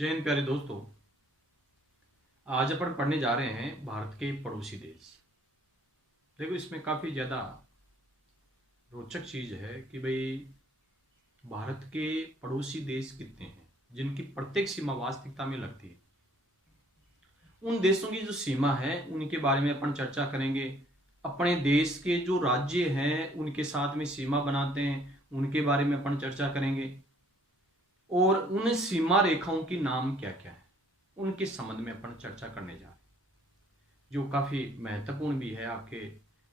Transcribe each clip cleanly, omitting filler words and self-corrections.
जय हिंद प्यारे दोस्तों। आज अपन पढ़ने जा रहे हैं भारत के पड़ोसी देश। देखो, इसमें काफ़ी ज़्यादा रोचक चीज़ है कि भाई भारत के पड़ोसी देश कितने हैं जिनकी प्रत्येक सीमा वास्तविकता में लगती है। उन देशों की जो सीमा है उनके बारे में अपन चर्चा करेंगे। अपने देश के जो राज्य हैं उनके साथ में सीमा बनाते हैं उनके बारे में अपन चर्चा करेंगे। और उन सीमा रेखाओं की नाम क्या क्या है उनके संबंध में अपन चर्चा करने जा रहे हैं, जो काफ़ी महत्वपूर्ण भी है। आपके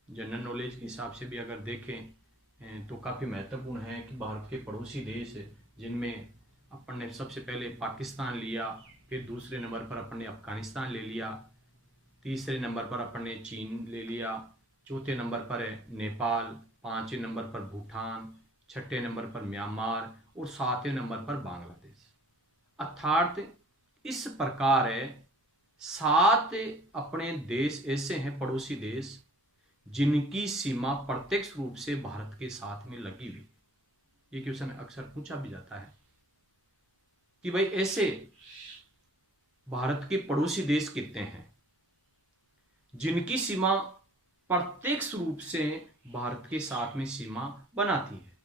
जनरल नॉलेज के हिसाब से भी अगर देखें तो काफ़ी महत्वपूर्ण है कि भारत के पड़ोसी देश जिनमें अपन ने सबसे पहले पाकिस्तान लिया, फिर दूसरे नंबर पर अपन ने अफगानिस्तान ले लिया, तीसरे नंबर पर अपन ने चीन ले लिया, चौथे नंबर पर है नेपाल, पांचवें नंबर पर भूटान, छठे नंबर पर म्यांमार और सातवें नंबर पर बांग्लादेश। अर्थात इस प्रकार है 7 अपने देश ऐसे हैं पड़ोसी देश जिनकी सीमा प्रत्यक्ष रूप से भारत के साथ में लगी हुई। ये क्वेश्चन अक्सर पूछा भी जाता है कि भाई ऐसे भारत के पड़ोसी देश कितने हैं जिनकी सीमा प्रत्यक्ष रूप से भारत के साथ में सीमा बनाती है।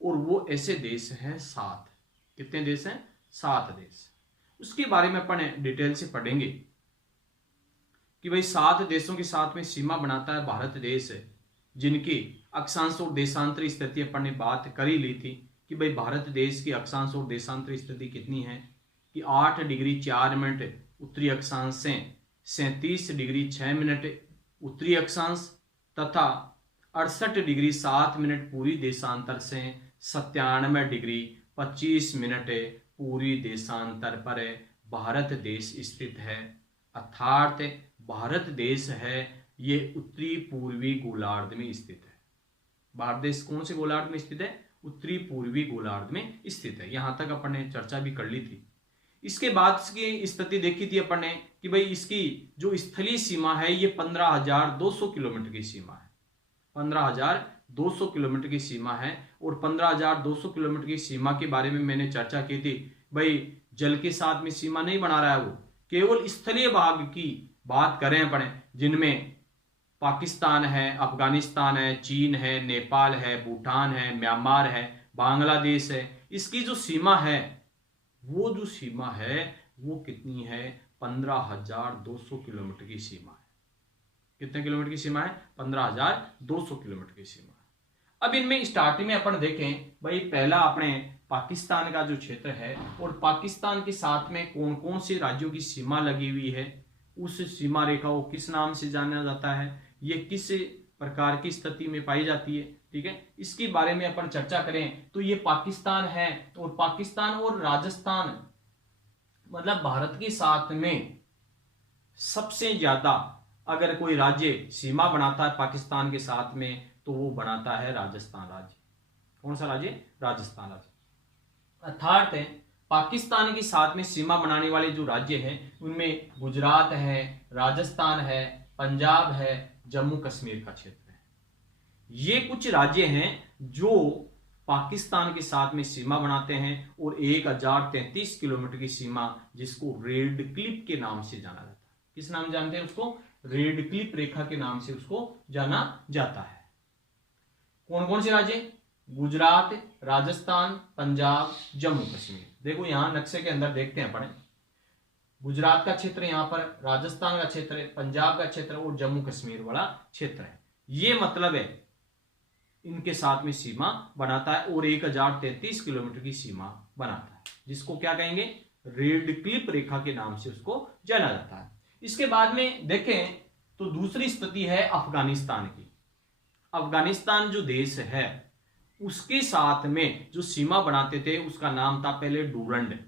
और वो ऐसे देश हैं 7। कितने देश हैं? 7 देश। उसके बारे में अपन डिटेल से पढ़ेंगे कि भाई 7 देशों के साथ में सीमा बनाता है भारत देश, जिनकी अक्षांश और देशांतर स्थिति अपन ने बात कर ही ली थी कि भाई भारत देश की अक्षांश और देशांतर स्थिति कितनी है कि 8 डिग्री 4 मिनट उत्तरी अक्षांश से 37 डिग्री 6 मिनट उत्तरी अक्षांश तथा 68 डिग्री 7 मिनट पूरी देशांतर से 97 डिग्री 25 मिनट पूरी देशांतर पर भारत देश स्थित है। अर्थात भारत देश है ये उत्तरी पूर्वी गोलार्ध में स्थित है। भारत देश कौन से गोलार्ध में स्थित है? उत्तरी पूर्वी गोलार्ध में स्थित है। यहां तक अपन ने चर्चा भी कर ली थी। इसके बाद की स्थिति देखी थी अपन ने कि भाई इसकी जो स्थलीय सीमा है ये 15,200 किलोमीटर की सीमा है। 15,200 किलोमीटर की सीमा है। और 15,200 किलोमीटर की सीमा के बारे में मैंने चर्चा की थी। भाई जल के साथ में सीमा नहीं बना रहा है, वो केवल स्थलीय भाग की बात करें अपन, जिनमें पाकिस्तान है, अफगानिस्तान है, चीन है, नेपाल है, भूटान है, म्यांमार है, बांग्लादेश है। इसकी जो सीमा है वो जो सीमा है वो कितनी है? 15,200 किलोमीटर की सीमा है। कितने किलोमीटर की सीमा है? 15,200 किलोमीटर की सीमा है। अब इनमें स्टार्टिंग में अपन देखें भाई, पहला अपने पाकिस्तान का जो क्षेत्र है और पाकिस्तान के साथ में कौन कौन से राज्यों की सीमा लगी हुई है, उस सीमा रेखा को किस नाम से जाना जाता है, ये किस प्रकार की स्थिति में पाई जाती है। ठीक है, इसके बारे में अपन चर्चा करें तो ये पाकिस्तान है। और पाकिस्तान और राजस्थान मतलब भारत के साथ में सबसे ज्यादा अगर कोई राज्य सीमा बनाता है पाकिस्तान के साथ में तो वो बनाता है राजस्थान राज्य। कौन सा राज्य? राजस्थान राज्य। अर्थात पाकिस्तान के साथ में सीमा बनाने वाले जो राज्य हैं उनमें गुजरात है, राजस्थान है, पंजाब है, जम्मू कश्मीर का क्षेत्र है। ये कुछ राज्य हैं जो पाकिस्तान के साथ में सीमा बनाते हैं। और 1033 किलोमीटर की सीमा जिसको रेड क्लिप के नाम से जाना जाता है। किस नाम जानते हैं उसको? रेड क्लिप रेखा के नाम से उसको जाना जाता है। कौन कौन से राज्य? गुजरात, राजस्थान, पंजाब, जम्मू कश्मीर। देखो यहां नक्शे के अंदर देखते हैं अपन, गुजरात का क्षेत्र यहां पर, राजस्थान का क्षेत्र है, पंजाब का क्षेत्र और जम्मू कश्मीर वाला क्षेत्र है। ये मतलब है इनके साथ में सीमा बनाता है और 1033 किलोमीटर की सीमा बनाता है, जिसको क्या कहेंगे? रेड क्लिप रेखा के नाम से उसको जाना जाता है। इसके बाद में देखें तो दूसरी स्थिति है अफगानिस्तान की। अफगानिस्तान जो देश है उसके साथ में जो सीमा बनाते थे उसका नाम था पहले डूरंड,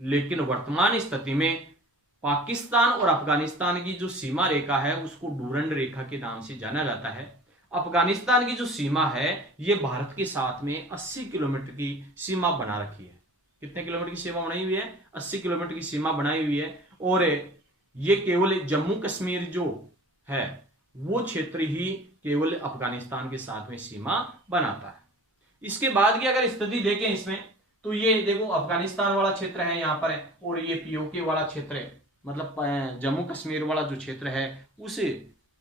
लेकिन वर्तमान स्थिति में पाकिस्तान और अफगानिस्तान की जो सीमा रेखा है उसको डूरंड रेखा के नाम से जाना जाता है। अफगानिस्तान की जो सीमा है ये भारत के साथ में 80 किलोमीटर की सीमा बना रखी है। कितने किलोमीटर की सीमा बनाई हुई है? 80 किलोमीटर की सीमा बनाई हुई है। और ये केवल जम्मू कश्मीर जो है वो क्षेत्र ही केवल अफगानिस्तान के साथ में सीमा बनाता है। इसके बाद की अगर स्थिति देखें इसमें तो ये देखो अफगानिस्तान वाला क्षेत्र है यहाँ पर है, और ये पीओके वाला क्षेत्र है, मतलब जम्मू कश्मीर वाला जो क्षेत्र है उस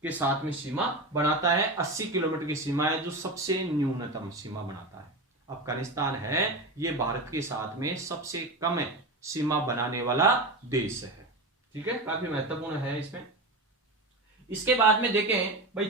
के साथ में सीमा बनाता है। 80 किलोमीटर की सीमा है जो सबसे न्यूनतम सीमा बनाता है। अफगानिस्तान है ये भारत के साथ में सबसे कम सीमा बनाने वाला देश है। ठीक है, काफी महत्वपूर्ण है इसमें। इसके बाद में देखें भाई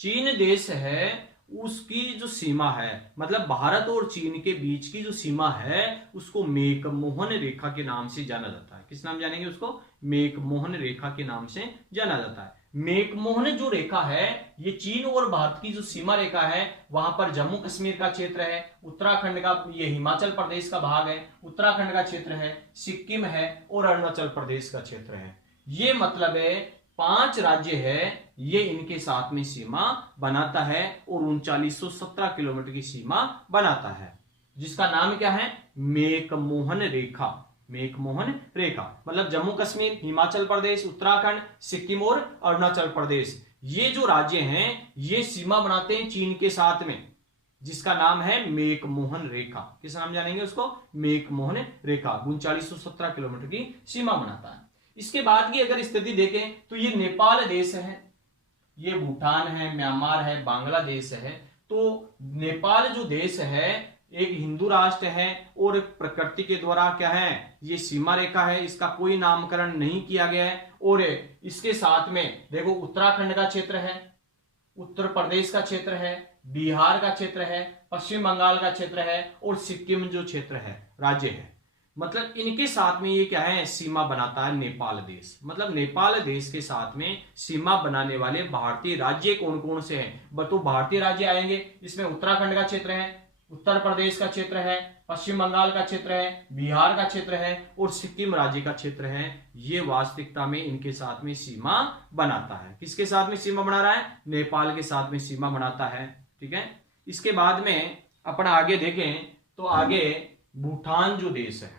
चीन देश है, उसकी जो सीमा है, मतलब भारत और चीन के बीच की जो सीमा है उसको मैकमोहन रेखा के नाम से जाना जाता है। किस नाम जानेंगे उसको? मैकमोहन रेखा के नाम से जाना जाता है। मैकमोहन जो रेखा है ये चीन और भारत की जो सीमा रेखा है, वहां पर जम्मू कश्मीर का क्षेत्र है, उत्तराखंड का, ये हिमाचल प्रदेश का भाग है, उत्तराखंड का क्षेत्र है, सिक्किम है और अरुणाचल प्रदेश का क्षेत्र है। ये मतलब है 5 राज्य है, ये इनके साथ में सीमा बनाता है और 3917 किलोमीटर की सीमा बनाता है, जिसका नाम क्या है? मैकमोहन रेखा। मैकमोहन रेखा मतलब जम्मू कश्मीर, हिमाचल प्रदेश, उत्तराखंड, सिक्किम और अरुणाचल प्रदेश, ये जो राज्य हैं ये सीमा बनाते हैं चीन के साथ में, जिसका नाम है मैकमोहन रेखा। किस नाम जानेंगे उसको? मैकमोहन रेखा। 3917 किलोमीटर की सीमा बनाता है। इसके बाद की अगर स्थिति देखें तो ये नेपाल देश है, ये भूटान है, म्यांमार है, बांग्लादेश है। तो नेपाल जो देश है एक हिंदू राष्ट्र है और प्रकृति के द्वारा क्या है, ये सीमा रेखा है, इसका कोई नामकरण नहीं किया गया है। और इसके साथ में देखो उत्तराखंड का क्षेत्र है, उत्तर प्रदेश का क्षेत्र है, बिहार का क्षेत्र है, पश्चिम बंगाल का क्षेत्र है और सिक्किम जो क्षेत्र है, राज्य है, मतलब इनके साथ में ये क्या है, सीमा बनाता है नेपाल देश। मतलब नेपाल देश के साथ में सीमा बनाने वाले भारतीय राज्य कौन कौन से हैं? तो भारतीय राज्य आएंगे, इसमें उत्तराखंड का क्षेत्र है, उत्तर प्रदेश का क्षेत्र है, पश्चिम बंगाल का क्षेत्र है, बिहार का क्षेत्र है और सिक्किम राज्य का क्षेत्र है। ये वास्तविकता में इनके साथ में सीमा बनाता है। किसके साथ में सीमा बना रहा है? नेपाल के साथ में सीमा बनाता है। ठीक है, इसके बाद में अपन आगे देखें तो आगे भूटान जो देश है,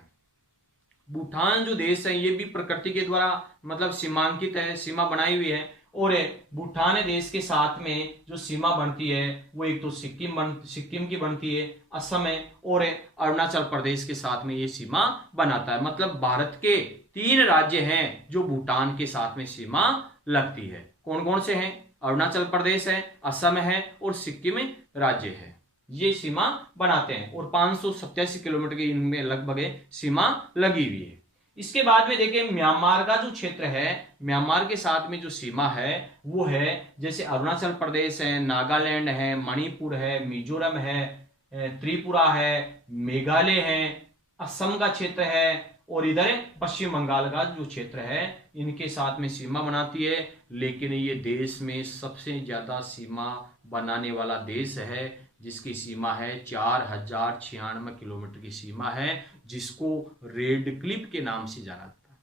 भूटान जो देश है ये भी प्रकृति के द्वारा मतलब सीमांकित है, सीमा बनाई हुई है। और भूटान देश के साथ में जो सीमा बनती है वो एक तो सिक्किम की बनती है, असम है और अरुणाचल प्रदेश के साथ में ये सीमा बनाता है। मतलब भारत के 3 राज्य हैं जो भूटान के साथ में सीमा लगती है। कौन कौन से हैं? अरुणाचल प्रदेश है, असम है और सिक्किम राज्य है, ये सीमा बनाते हैं। और 587 किलोमीटर की इनमें लगभग सीमा लगी हुई है। इसके बाद में देखिए म्यांमार का जो क्षेत्र है, म्यांमार के साथ में जो सीमा है वो है जैसे अरुणाचल प्रदेश है, नागालैंड है, मणिपुर है, मिजोरम है, त्रिपुरा है, मेघालय है, असम का क्षेत्र है और इधर पश्चिम बंगाल का जो क्षेत्र है, इनके साथ में सीमा बनाती है। लेकिन ये देश में सबसे ज्यादा सीमा बनाने वाला देश है, जिसकी सीमा है 4096 किलोमीटर की सीमा है, जिसको रेड क्लिफ के नाम से जाना जाता है।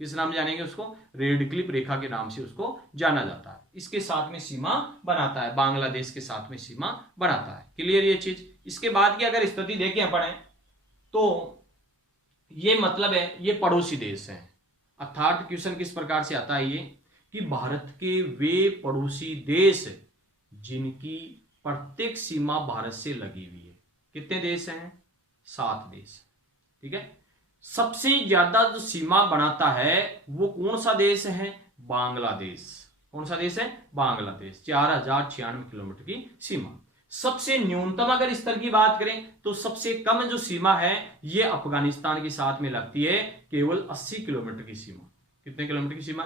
किस नाम जानेंगे उसको? रेड क्लिफ रेखा के नाम से उसको जाना जाता है। इसके साथ में सीमा बनाता है, बांग्लादेश के साथ में सीमा बनाता है। क्लियर ये चीज? इसके बाद की अगर स्थिति देखें अपन तो ये मतलब है ये पड़ोसी देश है। अर्थात क्वेश्चन किस प्रकार से आता है ये कि भारत के वे पड़ोसी देश जिनकी प्रत्येक सीमा भारत से लगी हुई है। कितने देश हैं? 7 देश। ठीक है, सबसे ज्यादा जो सीमा बनाता है वो कौन सा देश है? बांग्लादेश। कौन सा देश है? बांग्लादेश। 4096 किलोमीटर की सीमा। सबसे न्यूनतम अगर स्तर की बात करें तो सबसे कम जो सीमा है ये अफगानिस्तान के साथ में लगती है, केवल 80 किलोमीटर की सीमा। कितने किलोमीटर की सीमा?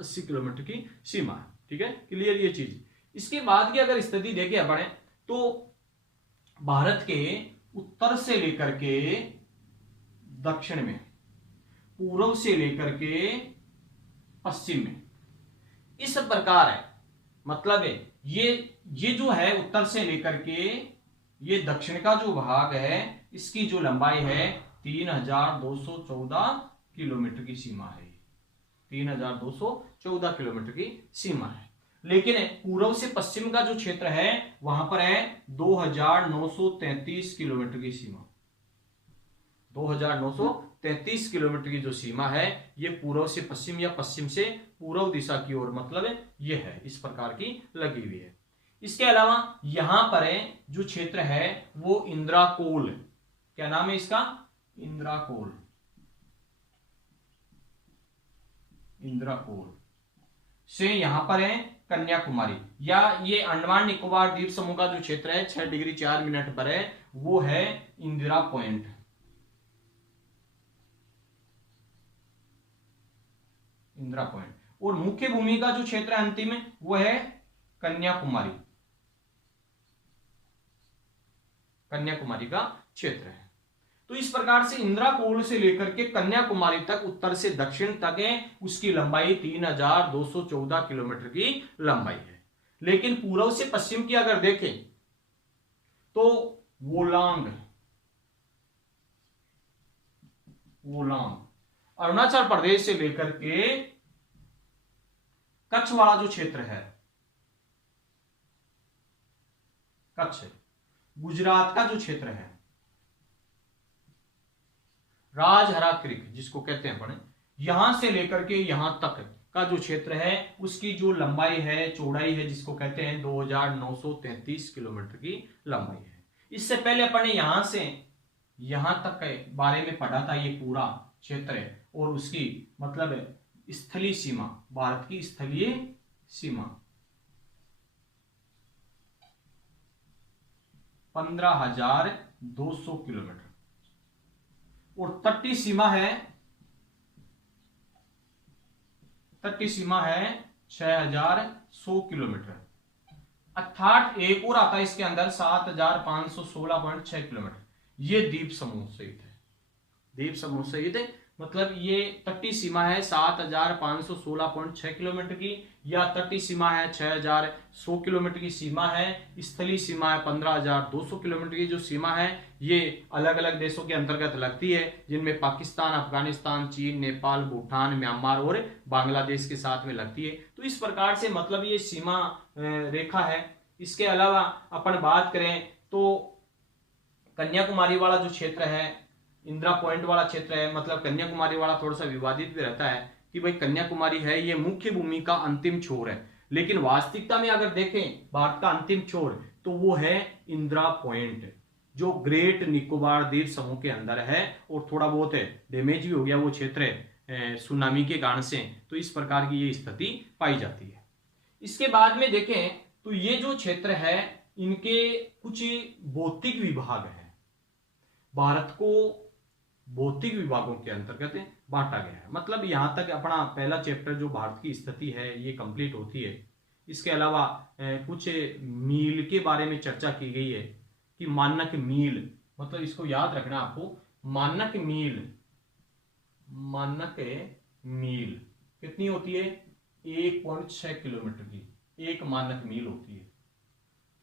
80 किलोमीटर की सीमा है। ठीक है, क्लियर ये चीज। इसके बाद की अगर स्थिति देखें अपन तो भारत के उत्तर से लेकर के दक्षिण में, पूर्व से लेकर के पश्चिम में इस प्रकार है। मतलब है ये जो है उत्तर से लेकर के ये दक्षिण का जो भाग है इसकी जो लंबाई है 3214 किलोमीटर की सीमा है। 3214 किलोमीटर की सीमा है। लेकिन पूर्व से पश्चिम का जो क्षेत्र है वहां पर है 2933 किलोमीटर की सीमा। 2933 किलोमीटर की जो सीमा है ये पूर्व से पश्चिम या पश्चिम से पूर्व दिशा की ओर मतलब ये है, इस प्रकार की लगी हुई है। इसके अलावा यहां पर जो क्षेत्र है वो इंद्राकोल, क्या नाम है इसका, इंद्राकोल, इंद्राकोल से यहां पर है कन्याकुमारी, या ये अंडमान निकोबार द्वीप समूह का जो क्षेत्र है 6 डिग्री 4 मिनट पर है, वो है इंदिरा पॉइंट, इंदिरा पॉइंट। और मुख्य भूमि का जो क्षेत्र है अंतिम में वो है कन्याकुमारी, कन्याकुमारी का क्षेत्र है। तो इस प्रकार से इंद्राकोल से लेकर के कन्याकुमारी तक उत्तर से दक्षिण तक है, उसकी लंबाई 3214 किलोमीटर की लंबाई है। लेकिन पूर्व से पश्चिम की अगर देखें तो वोलांग, वोलांग अरुणाचल प्रदेश से लेकर के कच्छ वाला जो क्षेत्र है, कच्छ गुजरात का जो क्षेत्र है, राजहरा क्रीक जिसको कहते हैं अपन, यहां से लेकर के यहां तक का जो क्षेत्र है उसकी जो लंबाई है, चौड़ाई है, जिसको कहते हैं 2933 किलोमीटर की लंबाई है। इससे पहले अपन ने यहां से यहां तक के बारे में पढ़ा था, ये पूरा क्षेत्र है और उसकी मतलब स्थलीय सीमा, भारत की स्थलीय सीमा 15,200 किलोमीटर, और तटीय सीमा है, तटीय सीमा है 6,100 किलोमीटर, अर्थात एक और आता है इसके अंदर 7,516.6 किलोमीटर, ये द्वीप समूह सहित है, द्वीप समूह सहित है। मतलब ये तटीय सीमा है 7,516.6 किलोमीटर की, या तटीय सीमा है 6,100 किलोमीटर की सीमा है, स्थलीय सीमा है 15,200 किलोमीटर की जो सीमा है, ये अलग अलग देशों के अंतर्गत लगती है, जिनमें पाकिस्तान, अफगानिस्तान, चीन, नेपाल, भूटान, म्यांमार और बांग्लादेश के साथ में लगती है। तो इस प्रकार से मतलब ये सीमा रेखा है। इसके अलावा अपन बात करें तो कन्याकुमारी वाला जो क्षेत्र है, इंदिरा पॉइंट वाला क्षेत्र है, मतलब कन्याकुमारी वाला थोड़ा सा विवादित भी रहता है कि भाई कन्याकुमारी है ये मुख्य भूमि का अंतिम छोर है, लेकिन वास्तविकता में अगर देखें भारत का अंतिम छोर तो वो है इंदिरा पॉइंट, जो ग्रेट निकोबार द्वीप समूह के अंदर है, और थोड़ा बहुत है डैमेज भी हो गया वो क्षेत्र सुनामी के कारण से। तो इस प्रकार की ये स्थिति पाई जाती है। इसके बाद में देखें तो ये जो क्षेत्र है इनके कुछ भौतिक विभाग है, भारत को भौतिक विभागों के अंतर्गत बांटा गया है। मतलब यहां तक अपना पहला चैप्टर जो भारत की स्थिति है ये कंप्लीट होती है। इसके अलावा कुछ मील के बारे में चर्चा की गई है कि मानक मील, मतलब इसको याद रखना आपको, मानक मील, मानक मील कितनी होती है, 1.6 किलोमीटर की एक मानक मील होती है।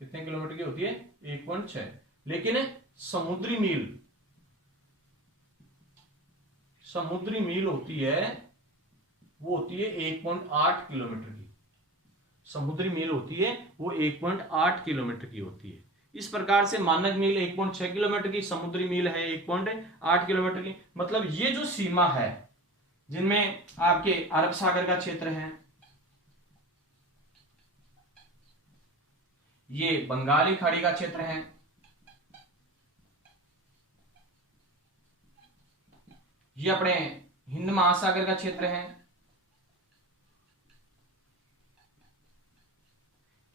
कितने किलोमीटर की होती है, 1.6। लेकिन समुद्री मील, समुद्री मील होती है वो होती है 1.8 किलोमीटर की, समुद्री मील होती है वो 1.8 किलोमीटर की होती है। इस प्रकार से मानक मील 1.6 किलोमीटर की, समुद्री मील है 1.8 किलोमीटर की। मतलब ये जो सीमा है जिनमें आपके अरब सागर का क्षेत्र है, ये बंगाली खाड़ी का क्षेत्र है, ये अपने हिंद महासागर का क्षेत्र है,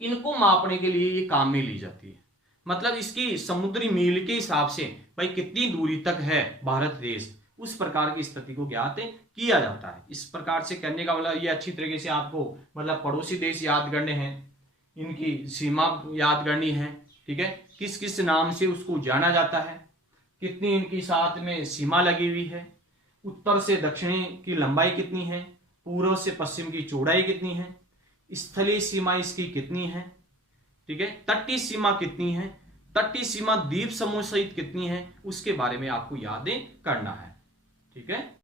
इनको मापने के लिए ये काम में ली जाती है। मतलब इसकी समुद्री मील के हिसाब से भाई कितनी दूरी तक है भारत देश, उस प्रकार की स्थिति को ज्ञात किया जाता है। इस प्रकार से करने का मतलब ये अच्छी तरीके से आपको मतलब पड़ोसी देश याद करने हैं, इनकी सीमा याद करनी है, ठीक है, किस किस नाम से उसको जाना जाता है, कितनी इनकी साथ में सीमा लगी हुई है, उत्तर से दक्षिणी की लंबाई कितनी है, पूर्व से पश्चिम की चौड़ाई कितनी है, स्थलीय सीमा इसकी कितनी है, ठीक है, तटीय सीमा कितनी है, तटीय सीमा द्वीप समूह सहित कितनी है, उसके बारे में आपको यादें करना है, ठीक है।